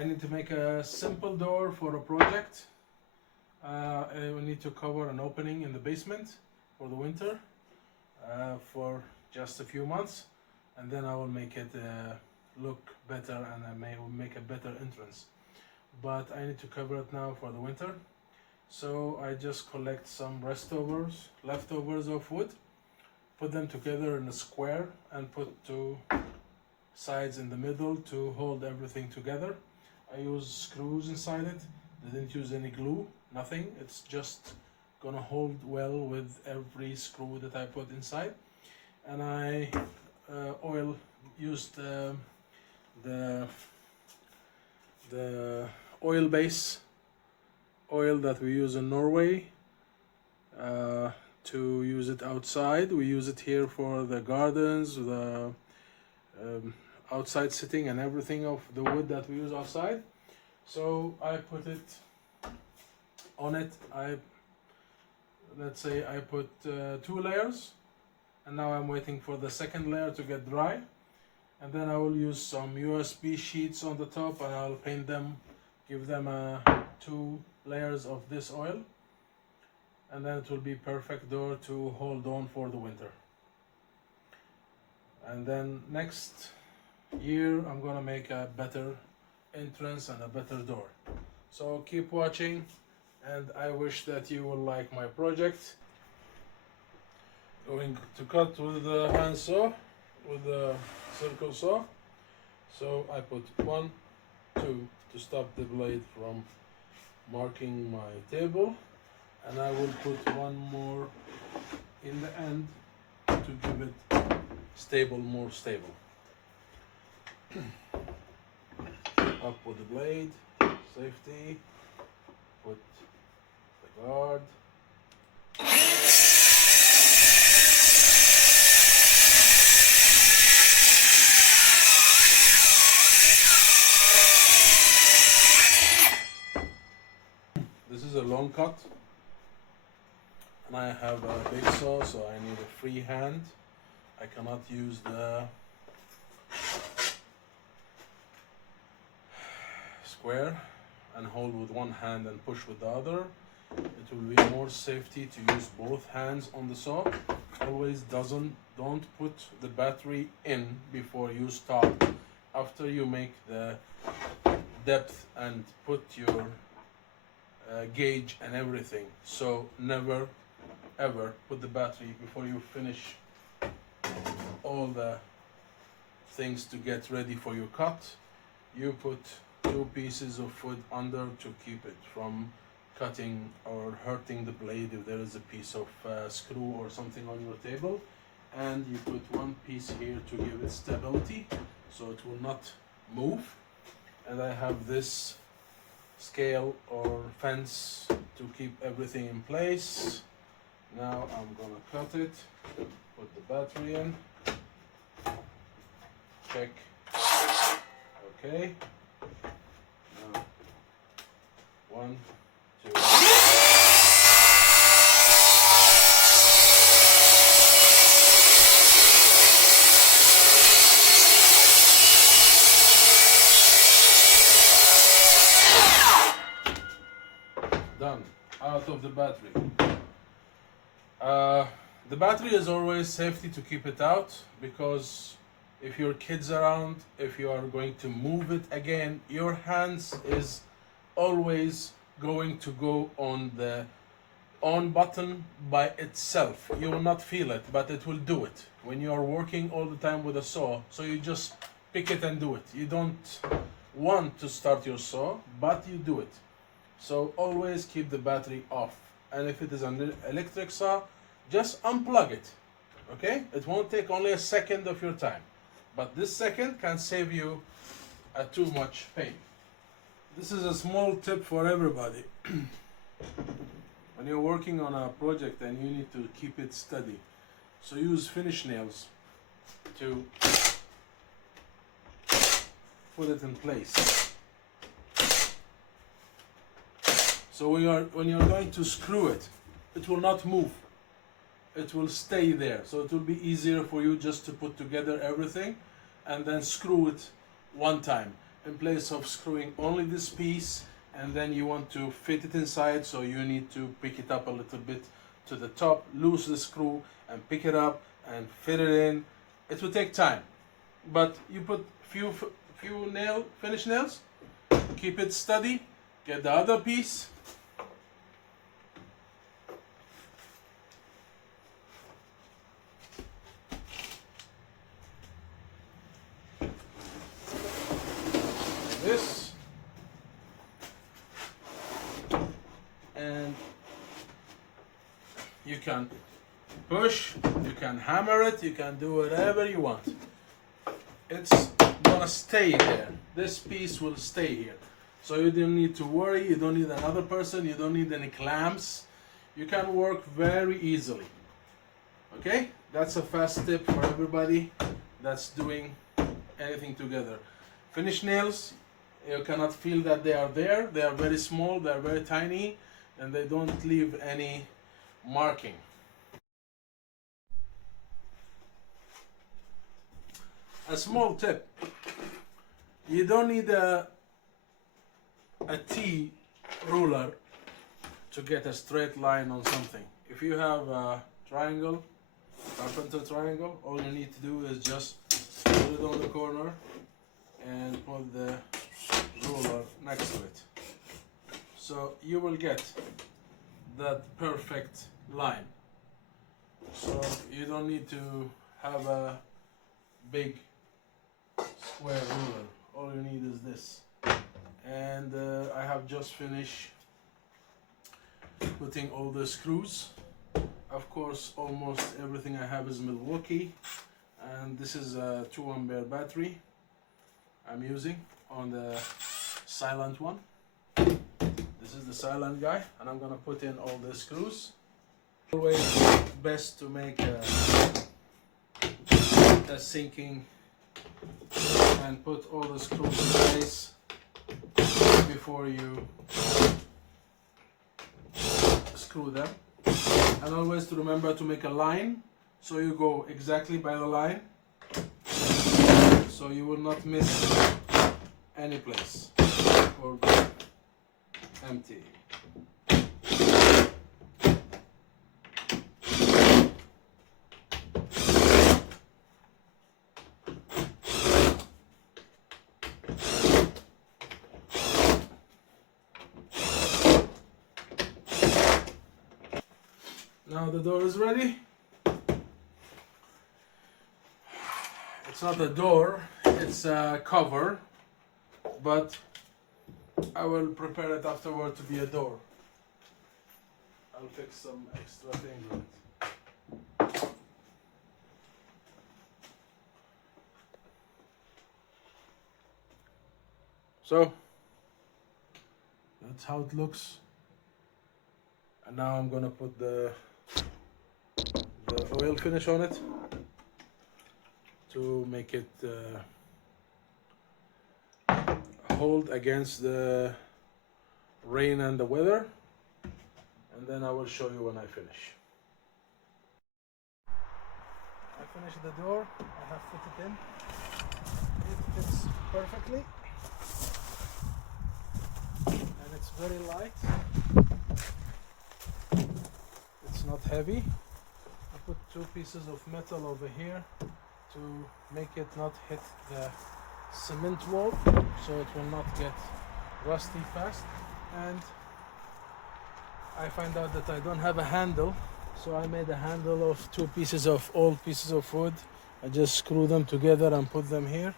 I need to make a simple door for a project. I need to cover an opening in the basement for the winter for just a few months, and then I will make it look better, and I will make a better entrance. But I need to cover it now for the winter. So I just collect some leftovers of wood, put them together in a square, and put two sides in the middle to hold everything together. I use screws inside it. Didn't use any glue, nothing. It's just gonna hold well with every screw that I put inside. And I used the oil base oil that we use in Norway to use it outside. We use it here for the gardens, the outside sitting and everything of the wood that we use outside. So I put it on it. Let's say I put 2 layers, and now I'm waiting for the second layer to get dry, and then I will use some USB sheets on the top, and I'll paint them, give them 2 layers of this oil, and then it will be perfect door to hold on for the winter. And then next year I'm gonna make a better entrance and a better door. So keep watching, and I wish that you will like my project. Going to cut with the hand saw, with the circle saw. So I put 1, 2 to stop the blade from marking my table, and I will put 1 more in the end to give it more stable. Up with the blade, safety, put the guard. This is a long cut, and I have a big saw, so I need a free hand. I cannot use the square and hold with one hand and push with the other. It will be more safety to use both hands on the saw. Always don't put the battery in before you start. After you make the depth and put your gauge and everything. So never ever put the battery before you finish all the things to get ready for your cut. You put 2 pieces of wood under to keep it from cutting or hurting the blade if there is a piece of screw or something on your table, and you put 1 piece here to give it stability so it will not move. And I have this scale or fence to keep everything in place. Now I'm gonna cut it, put the battery in, check, okay. Now 1, 2. Done. Out of the battery. The battery is always safety to keep it out, because if your kids around, if you are going to move it again, your hands is always going to go on the on button by itself. You will not feel it, but it will do it when you are working all the time with a saw. So you just pick it and do it. You don't want to start your saw, but you do it. So always keep the battery off. And if it is an electric saw, just unplug it. Okay? It won't take only a second of your time, but this second can save you too much pain. This is a small tip for everybody. When you're working on a project and you need to keep it steady, so use finish nails to put it in place. So when you're going to screw it, it will not move. It will stay there. So it will be easier for you just to put together everything and then screw it one time. in place of screwing only this piece, and then you want to fit it inside, so you need to pick it up a little bit to the top, loose the screw and pick it up and fit it in. It will take time, but you put few finish nails, keep it steady, get the other piece, this, and you can push, you can hammer it, you can do whatever you want. It's gonna stay there. This piece will stay here. So you don't need to worry, you don't need another person, you don't need any clamps. You can work very easily. Okay? That's a fast tip for everybody that's doing anything together. Finish nails, you cannot feel that they are there. They are very small, they are very tiny, and they don't leave any marking. A small tip, you don't need a T ruler to get a straight line on something. If you have a triangle, carpenter triangle, all you need to do is just put it on the corner and put the ruler next to it. So you will get that perfect line. So you don't need to have a big square ruler. All you need is this. And I have just finished putting all the screws. Of course, almost everything I have is Milwaukee, and this is a 2 ampere battery I'm using on the silent one. This is the silent guy, and I'm gonna put in all the screws. Always best to make a sinking and put all the screws in place before you screw them. And always to remember to make a line, so you go exactly by the line, so you will not miss any place or go empty. Now the door is ready. It's not a door, it's a cover, but I will prepare it afterward to be a door. I'll fix some extra things on it. So that's how it looks. And now I'm gonna put the oil finish on it to make it hold against the rain and the weather, and then I will show you when I finish. I finished the door, I have put it in. It fits perfectly and it's very light. It's not heavy. I put 2 pieces of metal over here to make it not hit the cement wall, so it will not get rusty fast. And I find out that I don't have a handle, so I made a handle of 2 pieces of old pieces of wood. I just screw them together and put them here.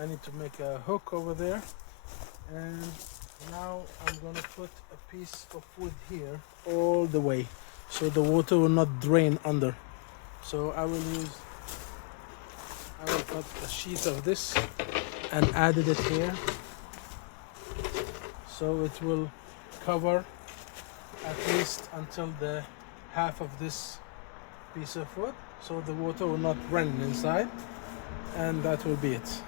I need to make a hook over there, and now I'm gonna put a piece of wood here all the way, so the water will not drain under. So I will cut a sheet of this and added it here, so it will cover at least until the half of this piece of wood, so the water will not run inside, and that will be it.